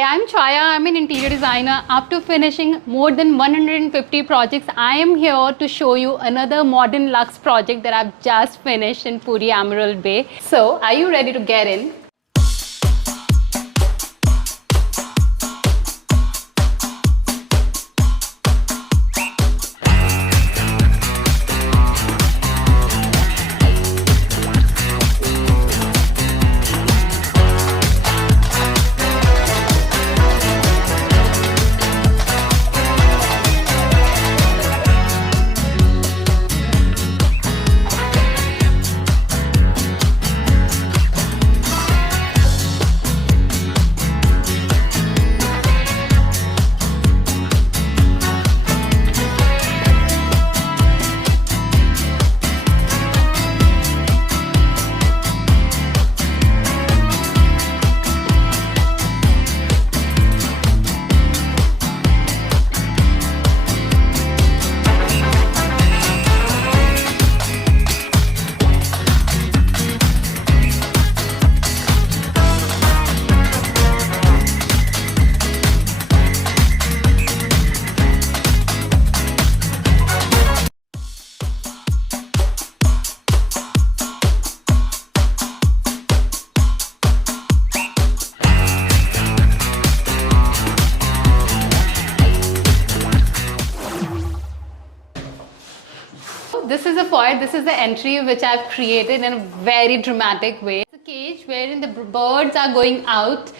Hi, I'm Chaya. I'm an interior designer. After finishing more than 150 projects, I am here to show you another modern luxe project that I've just finished in Puri Emerald Bay. So, are you ready to get in? This is a foyer. This is the entry which I've created in a very dramatic way. It's a cage wherein the birds are going out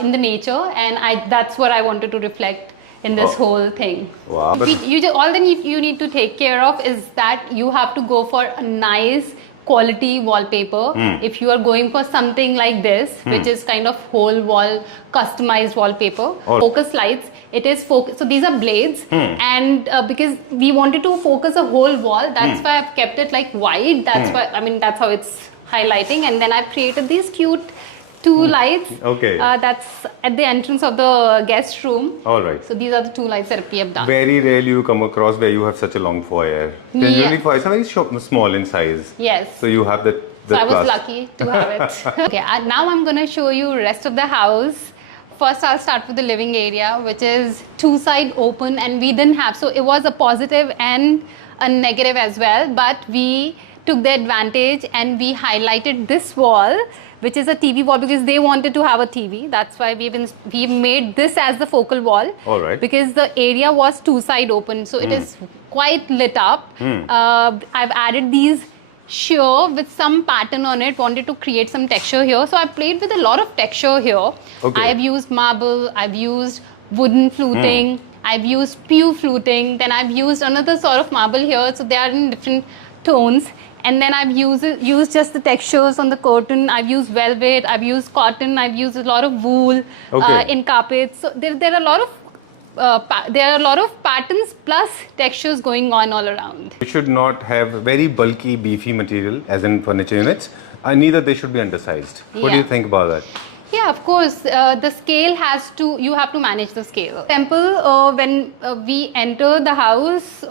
in the nature, and that's what I wanted to reflect in this whole thing. Wow. All that you need to take care of is that you have to go for a nice quality wallpaper. If you are going for something like this, which is kind of whole wall customized wallpaper, focus lights. It is focus. So these are blades, and because we wanted to focus a whole wall, that's why I've kept it like wide. That's why, I mean, that's how it's highlighting. And then I've created these cute two lights. Okay. That's at the entrance of the guest room. All right. So these are the two lights that we have done. Very rarely you come across where you have such a long foyer. Generally, foyers are very small in size. Yes. So you have the So I was lucky to have it. Okay. Now I'm gonna show you rest of the house. First, I'll start with the living area, which is two-side open, and we didn't have, so it was a positive and a negative as well, but we took the advantage and we highlighted this wall, which is a TV wall, because they wanted to have a TV. That's why we made this as the focal wall. All right. Because the area was two-side open, so it is quite lit up. I've added these sheer with some pattern on it, wanted to create some texture here. So I played with a lot of texture here. Okay. I've used marble, I've used wooden fluting, I've used pew fluting, then I've used another sort of marble here. So they are in different tones. And then I've used just the textures on the curtain. I've used velvet, I've used cotton, I've used a lot of wool in carpets. So there are a lot of patterns plus textures going on all around. You should not have very bulky, beefy material as in furniture units. Neither they should be undersized. What do you think about that? Yeah, of course. The scale you have to manage the scale. Temple, when we enter the house,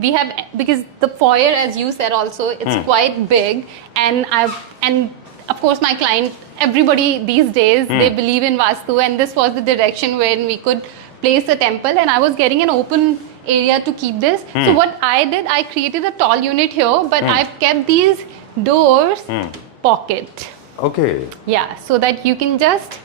we have, because the foyer, as you said also, it's quite big, and of course my client, everybody these days, they believe in Vastu, and this was the direction wherein we could place a temple, and I was getting an open area to keep this. So what I did, I created a tall unit here, but I've kept these doors pocket. Okay. Yeah, so that you can just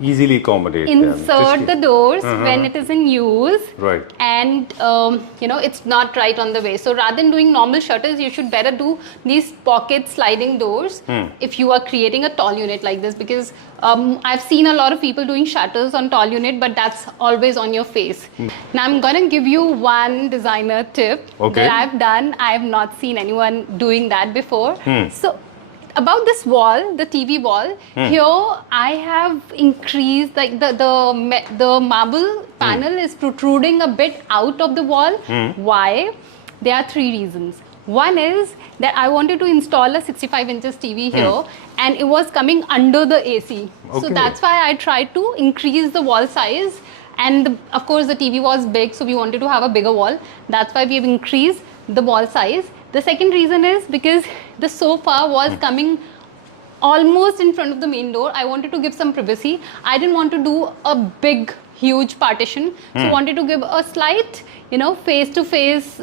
easily accommodate insert the doors when it is in use. Right. And it's not right on the way. So rather than doing normal shutters, you should better do these pocket sliding doors if you are creating a tall unit like this, because I've seen a lot of people doing shutters on tall unit, but that's always on your face. Now I'm gonna give you one designer tip that I've done. I have not seen anyone doing that before. So about this wall, the TV wall, here I have increased, like the marble panel is protruding a bit out of the wall. Why? There are three reasons. One is that I wanted to install a 65 inches TV here, and it was coming under the AC. So that's why I tried to increase the wall size, and of course the TV was big, so we wanted to have a bigger wall. That's why we have increased the wall size. The second reason is because the sofa was coming almost in front of the main door. I wanted to give some privacy. I didn't want to do a big, huge partition. So wanted to give a slight, face-to-face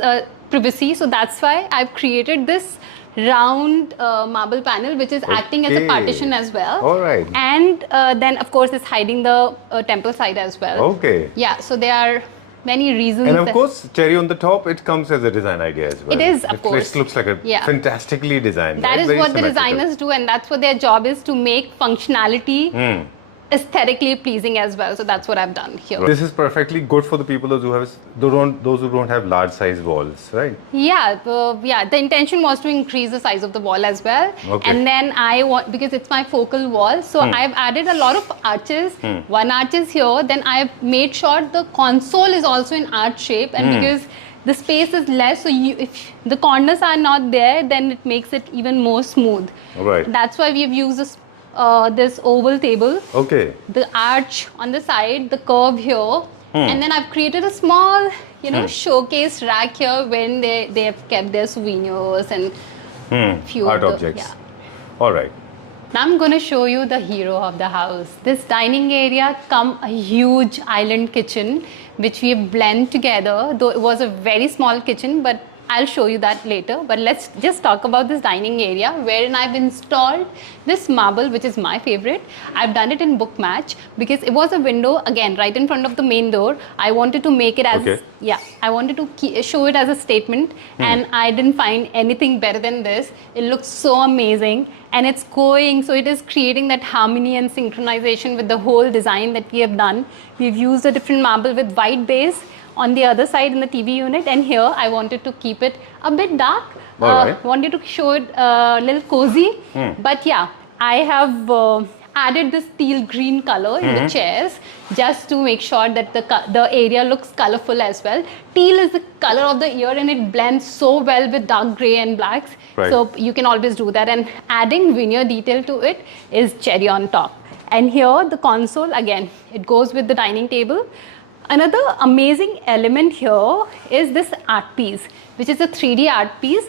privacy. So that's why I've created this round marble panel, which is acting as a partition as well. All right. And then, of course, it's hiding the temple side as well. Okay. Yeah, so there are many reasons. And of course, cherry on the top, it comes as a design idea as well. It is, of course. It looks like a fantastically designed. That is Very what the symmetrical. designers do, and that's what their job is, to make functionality aesthetically pleasing as well. So that's what I've done here. This is perfectly good for the people those who don't have large size walls, right? Yeah, the intention was to increase the size of the wall as well. Okay. And then I want, because it's my focal wall, so I've added a lot of arches. One arch is here, then I've made sure the console is also in arch shape, and because the space is less, so if the corners are not there, then it makes it even more smooth. Right. That's why we've used this oval table. Okay. The arch on the side, the curve here, and then I've created a small, showcase rack here when they have kept their souvenirs and few art of the, objects. Yeah. All right. Now I'm going to show you the hero of the house. This dining area come a huge island kitchen, which we have blended together. Though it was a very small kitchen, but I'll show you that later. But let's just talk about this dining area, wherein I've installed this marble, which is my favorite. I've done it in book match because it was a window, again, right in front of the main door. I wanted to make it as, I wanted to show it as a statement, and I didn't find anything better than this. It looks so amazing, and it's going, so it is creating that harmony and synchronization with the whole design that we have done. We've used a different marble with white base on the other side in the TV unit, and here I wanted to keep it a bit dark. Wanted to show it a little cozy, but yeah, I have added this teal green color in the chairs just to make sure that the area looks colorful as well. Teal is the color of the year, and it blends so well with dark gray and blacks. Right. So you can always do that, and adding veneer detail to it is cherry on top. And here the console, again, it goes with the dining table. Another amazing element here is this art piece, which is a 3D art piece,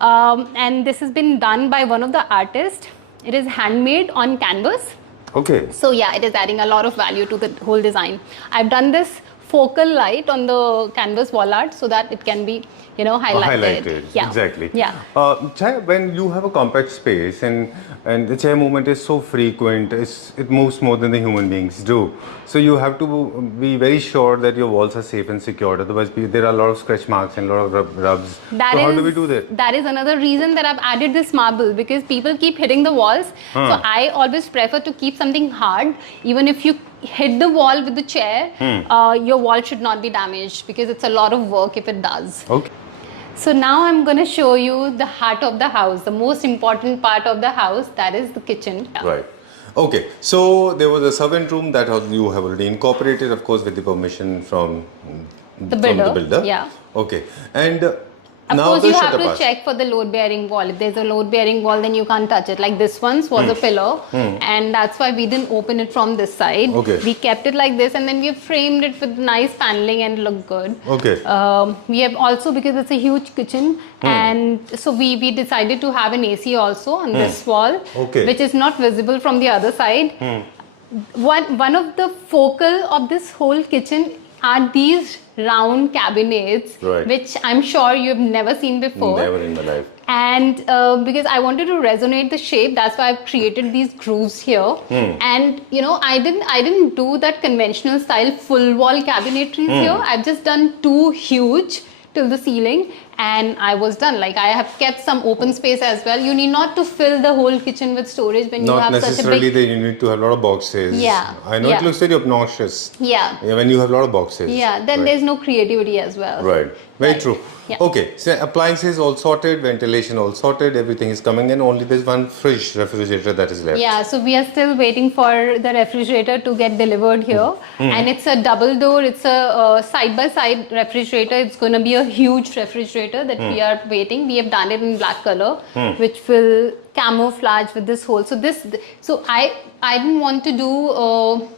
and this has been done by one of the artists. It is handmade on canvas. Okay. So yeah, it is adding a lot of value to the whole design. I've done this focal light on the canvas wall art so that it can be, highlighted. Yeah. Exactly. Yeah. Chaya, when you have a compact space and the chair movement is so frequent, it moves more than the human beings do. So you have to be very sure that your walls are safe and secured. Otherwise, there are a lot of scratch marks and a lot of rubs. How do we do that? That is another reason that I've added this marble, because people keep hitting the walls. So I always prefer to keep something hard. Even if you hit the wall with the chair, your wall should not be damaged, because it's a lot of work if it does. Okay. So now I'm going to show you the heart of the house, the most important part of the house, that is the kitchen. Right. Okay. So there was a servant room that you have already incorporated, of course, with the permission from the builder. Yeah. Okay. And of now course, you have to part. check for the load-bearing wall. If there's a load-bearing wall, then you can't touch it. Like this one was a pillar, and that's why we didn't open it from this side. Okay. We kept it like this, and then we have framed it with nice paneling and look good. Okay. We have also, because it's a huge kitchen, and so we decided to have an AC also on this wall, which is not visible from the other side. One of the focal of this whole kitchen are these round cabinets, which I'm sure you've never seen before. Never in my life. And because I wanted to resonate the shape, that's why I've created these grooves here. And I didn't do that conventional style full wall cabinetries here. I've just done two huge till the ceiling, and I was done. Like, I have kept some open space as well. You need not to fill the whole kitchen with storage when you have such a big... Not necessarily that you need to have a lot of boxes. Yeah. I know it looks very obnoxious. Yeah. When you have a lot of boxes. Yeah, then there's no creativity as well. Right. Very true. Yeah. Okay, so appliances all sorted, ventilation all sorted, everything is coming in. Only there's one refrigerator that is left. Yeah, so we are still waiting for the refrigerator to get delivered here. And it's a double door, it's a side-by-side refrigerator. It's going to be a huge refrigerator that we are waiting. We have done it in black color, which will camouflage with this hole. So I didn't want to do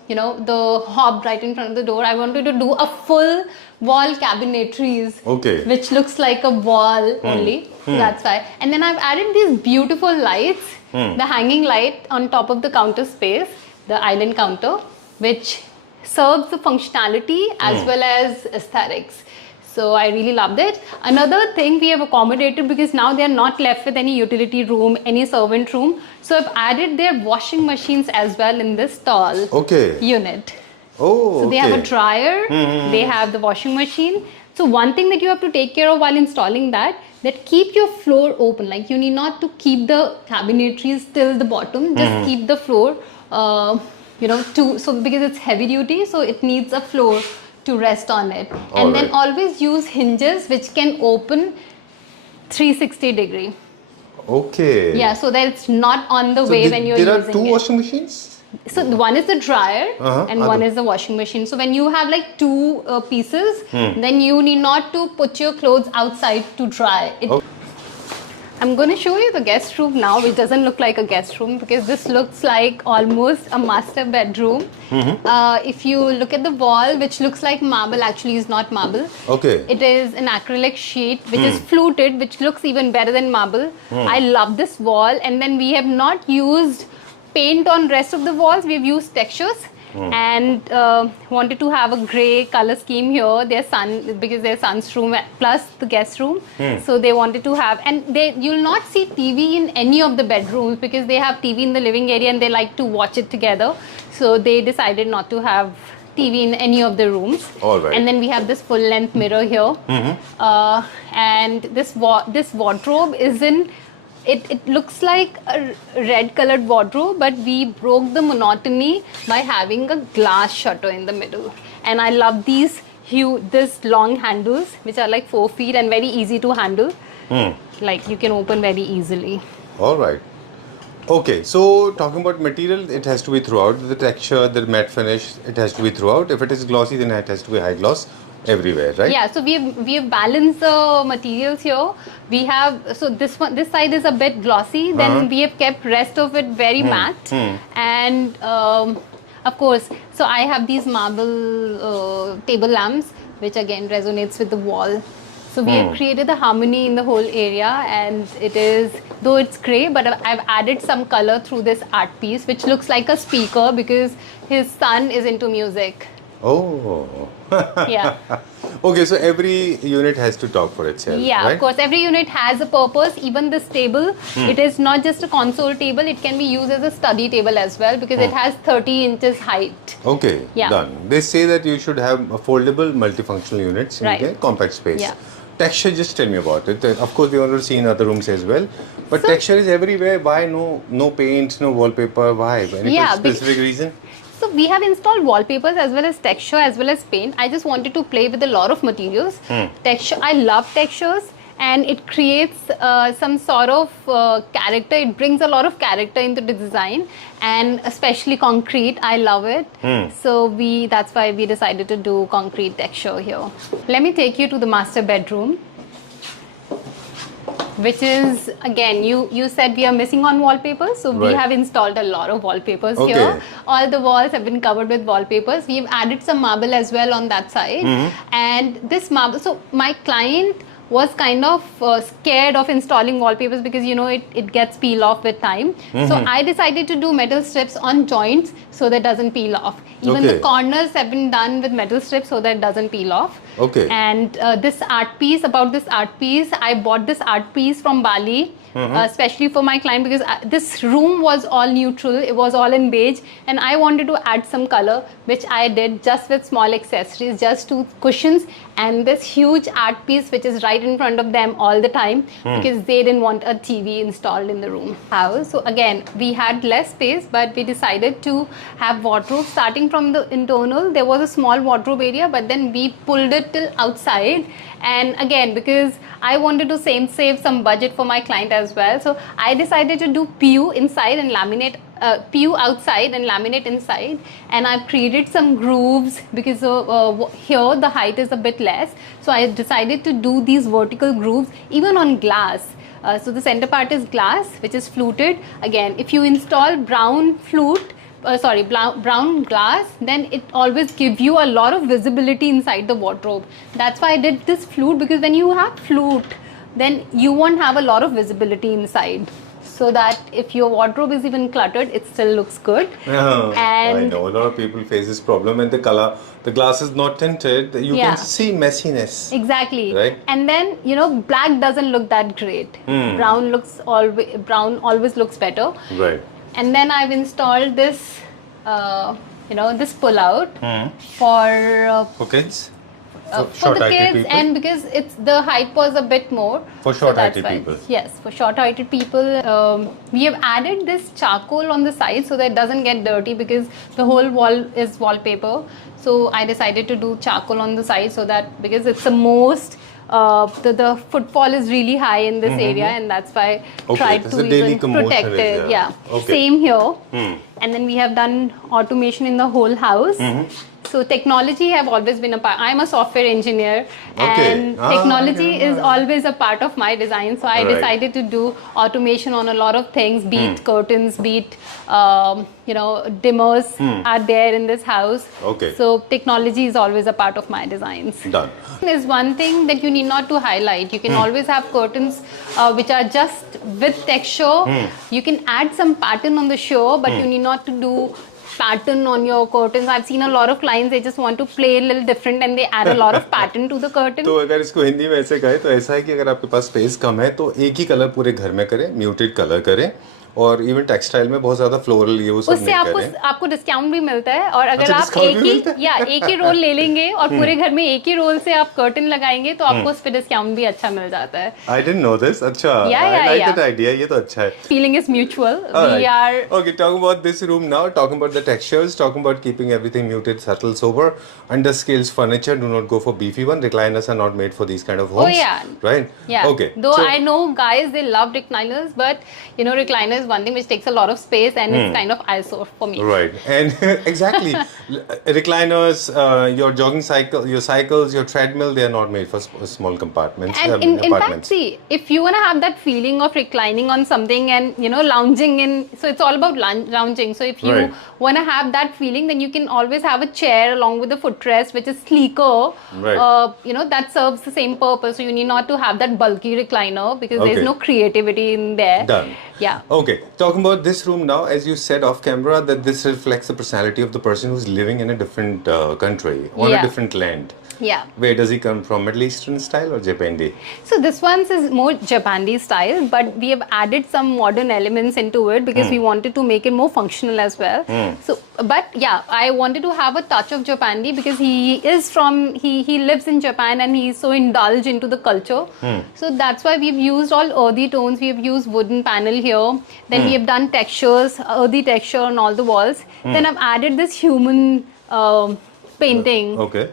the hob right in front of the door. I wanted to do a full wall cabinetries, which looks like a wall only. So that's why. And then I've added these beautiful lights the hanging light on top of the counter space, the island counter, which serves the functionality as well as aesthetics. So I really loved it. Another thing we have accommodated, because now they are not left with any utility room, any servant room. So I've added their washing machines as well in this tall unit. Oh, so they have a dryer, they have the washing machine. So one thing that you have to take care of while installing that keep your floor open. Like you need not to keep the cabinetries till the bottom, just keep the floor, because it's heavy duty, so it needs a floor to rest on it. And then always use hinges which can open 360 degree. Okay. Yeah, so that it's not on the way when you're using it. There are two washing machines? So one is the dryer and one is the washing machine. So when you have like two pieces, then you need not to put your clothes outside to dry. I'm going to show you the guest room now, which doesn't look like a guest room because this looks like almost a master bedroom. If you look at the wall, which looks like marble, actually is not marble. Okay. It is an acrylic sheet which is fluted, which looks even better than marble. I love this wall. And then we have not used paint on rest of the walls. We've used textures. And wanted to have a grey color scheme here. Because their son's room plus the guest room. So they wanted to have, and you'll not see TV in any of the bedrooms because they have TV in the living area and they like to watch it together. So they decided not to have TV in any of the rooms. All right. And then we have this full length mirror here. And this wardrobe is in. It looks like a red colored wardrobe, but we broke the monotony by having a glass shutter in the middle. And I love these long handles, which are like 4 feet and very easy to handle. Like you can open very easily. All right. Okay, so talking about material, it has to be throughout. The texture, the matte finish, it has to be throughout. If it is glossy, then it has to be high gloss. Everywhere, right? Yeah, so we have balanced the materials here. We have, so this side is a bit glossy, then we have kept rest of it very matte. And of course, so I have these marble table lamps, which again resonates with the wall. So we have created the harmony in the whole area, and it is, though it's grey, but I've added some color through this art piece, which looks like a speaker because his son is into music. Oh. Yeah. Okay, so every unit has to talk for itself. Yeah, right? Of course. Every unit has a purpose. Even this table, it is not just a console table. It can be used as a study table as well because it has 30 inches height. Okay, done. They say that you should have foldable multifunctional units in a compact space. Yeah. Texture, just tell me about it. Of course, we already see in other rooms as well. But texture is everywhere. Why no paint, no wallpaper? Why? Any specific reason? So we have installed wallpapers as well as texture as well as paint. I just wanted to play with a lot of materials. Texture, I love textures, and it creates some sort of character. It brings a lot of character into the design, and especially concrete. I love it. So that's why we decided to do concrete texture here. Let me take you to the master bedroom, which is, again, you said we are missing on wallpapers, so we have installed a lot of wallpapers here. All the walls have been covered with wallpapers. We've added some marble as well on that side. And this marble, so my client was kind of scared of installing wallpapers because it gets peel off with time. So I decided to do metal strips on joints so that it doesn't peel off. Even the corners have been done with metal strips so that it doesn't peel off. And this art piece, I bought this art piece from Bali, especially for my client because this room was all neutral. It was all in beige, and I wanted to add some color, which I did just with small accessories, just 2 cushions and this huge art piece which is right in front of them all the time because they didn't want a TV installed in the room. So again, we had less space, but we decided to have wardrobe starting from the internal. There was a small wardrobe area, but then we pulled it till outside. And again, because I wanted to save some budget for my client as well, so I decided to do PU inside and laminate, PU outside and laminate inside. And I've created some grooves because here the height is a bit less, so I decided to do these vertical grooves even on glass. So the center part is glass, which is fluted. Again, if you install brown glass, then it always gives you a lot of visibility inside the wardrobe. That's why I did this flute, because when you have flute, then you won't have a lot of visibility inside. so that if your wardrobe is even cluttered, it still looks good. I And know a lot of people face this problem, and the glass is not tinted. You Yeah. can see messiness. exactly. Right. And then black doesn't look that great. Brown always looks better. Right. And then I've installed this, this pull out for For kids. for the short-heighted kids, people? and because the height was a bit more. For so short-heighted that's why. people. Yes, for short-heighted people. We have added this charcoal on the side so that it doesn't get dirty, because the whole wall is wallpaper. So I decided to do charcoal on the side, so that because it's the most the footfall is really high in this area, and that's why I tried that's to the daily even commotion protect is it. there. Yeah. Okay. Same here. And then we have done automation in the whole house. So technology have always been a part. I'm a software engineer, and technology is always a part of my design. So I Right. decided to do automation on a lot of things, be it curtains, be it dimmers are there in this house. Okay. So technology is always a part of my designs. Done. Is one thing that you need not to highlight. You can always have curtains which are just with texture. You can add some pattern on the show, but you need not to do pattern on your curtains. I've seen a lot of clients, they just want to play a little different and they add a lot of pattern to the curtain. तो अगर इसको हिंदी में ऐसे कहें तो ऐसा है कि अगर आपके पास स्पेस कम है तो एक ही कलर पूरे घर में करें, म्यूटेड कलर करें, और इवन टेक्सटाइल में बहुत ज्यादा फ्लोरल ये वो सब उससे नहीं करें। आपको डिस्काउंट भी मिलता है, और अगर अच्छा, आप discount भी मिलता है? एक ही रोल ले लेंगे और पूरे घर में एक ही रोल से आप कर्टन लगाएंगे तो आपको उस पे डिस्काउंट भी अच्छा मिल जाता है. I didn't know this. अच्छा, Yeah, I like yeah. that idea. ये तो अच्छा है. Feeling is mutual. Alright. We are Okay, talking about this room now, talking about the textures, talking about keeping everything muted, subtle, sober. Under scales furniture, do not go for beefy one. Recliners are not made for these kind of homes. Oh, yeah. Right? Yeah. Okay. Though so, I know guys, they love recliners, but recliner is one thing which takes a lot of space and it's kind of eyesore for me. Right. And exactly. Recliners, your jogging cycle, your cycles, your treadmill, they are not made for small compartments. And in fact, apartments. see, if you want to have that feeling of reclining on something and lounging in, so it's all about lounging. So if you Right. want to have that feeling, then you can always have a chair along with the footrest, which is sleeker. Right. That serves the same purpose. So you need not to have that bulky recliner because Okay. there's no creativity in there. Done. Yeah. Okay, talking about this room now, as you said off camera, that this reflects the personality of the person who's living in a different country, on a Yeah. different land. Yeah. Where does he come from? Middle Eastern style or Japandi? So this one's is more Japandi style, but we have added some modern elements into it because we wanted to make it more functional as well. So, but yeah, I wanted to have a touch of Japandi because he lives in Japan and he's so indulged into the culture. So that's why we've used all earthy tones. We have used wooden panel here. Then we have done textures, earthy texture on all the walls. Then I've added this human painting,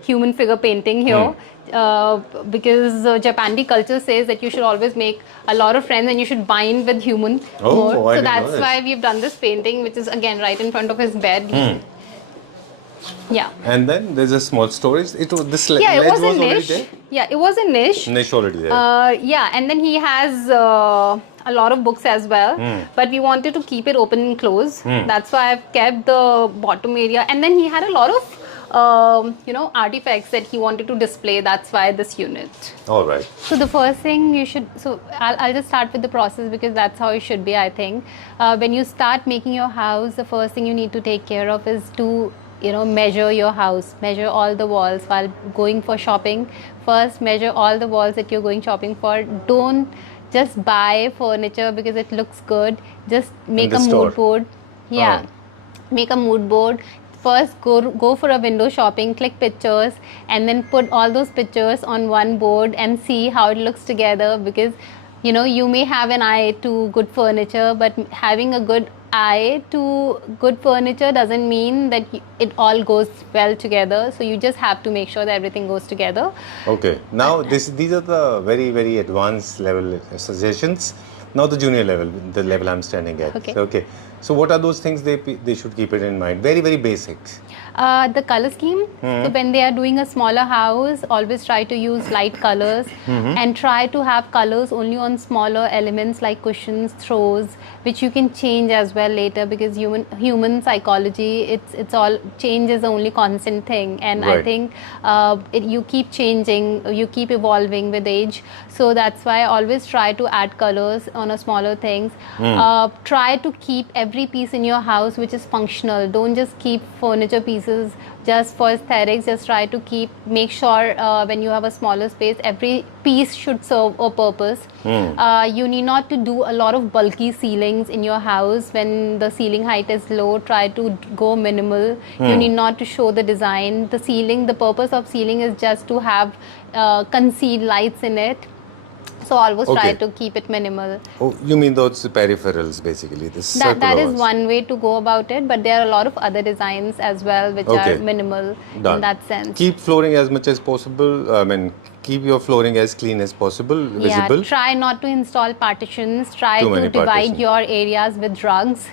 human figure painting here. Because Japandi culture says that you should always make a lot of friends and you should bind with human more. I So didn't know that's this. why we've done this painting, which is again right in front of his bed. Yeah. And then there's a small storage. It was Yeah, it ledge was a already niche. there? Yeah, it was a niche. Niche already there. Yeah, and then he has a lot of books as well, but we wanted to keep it open and close. That's why I've kept the bottom area, and then he had a lot of artifacts that he wanted to display. That's why this unit. All right. So the first thing you should, so I'll just start with the process because that's how it should be, I think. When you start making your house, the first thing you need to take care of is to measure your house, measure all the walls while going for shopping. First, measure all the walls that you're going shopping for. Don't just buy furniture because it looks good. Just make a mood board. Yeah, make a mood board. First, go for a window shopping, click pictures, and then put all those pictures on one board and see how it looks together. Because you may have an eye to good furniture, but having a good eye to good furniture doesn't mean that it all goes well together. So you just have to make sure that everything goes together. Okay. Now these are the very, very advanced level suggestions. Now the junior level, the level I'm standing at. Okay. Okay. So what are those things they should keep it in mind? Very, very basics. The color scheme. So when they are doing a smaller house, always try to use light colors and try to have colors only on smaller elements like cushions, throws, which you can change as well later, because human psychology, it's all change is the only constant thing, and I Right. think you keep changing, you keep evolving with age. So that's why I always try to add colors on a smaller things. Try to keep every piece in your house which is functional. Don't just keep furniture pieces just for aesthetics. Just try to make sure when you have a smaller space, every piece should serve a purpose. You need not to do a lot of bulky ceilings in your house. When the ceiling height is low, try to go minimal. You need not to show the design. The purpose of ceiling is just to have concealed lights in it. So always try Okay. to keep it minimal. Oh, you mean those peripherals, basically, the That circular is ones. one way to go about it, but there are a lot of other designs as well which Okay. are minimal Done. in that sense. Keep flooring as much as possible. I mean, keep your flooring as clean as possible, visible. Yeah, try not to install partitions. Try Too to many divide partitions. your areas with rugs,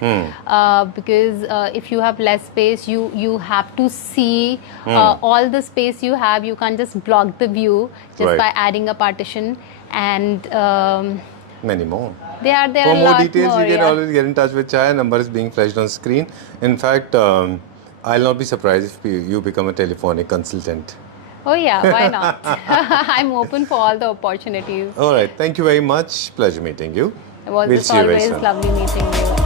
because if you have less space, you have to see all the space you have. You can't just block the view just Right. by adding a partition. And Many more. there are For a more lot details, more, you can yeah. always get in touch with Chaya. Number is being flashed on screen. In fact, I'll not be surprised if you become a telephonic consultant. Oh yeah, why not? I'm open for all the opportunities. All right. Thank you very much. Pleasure meeting you. It was We'll just see you very always soon. lovely meeting you.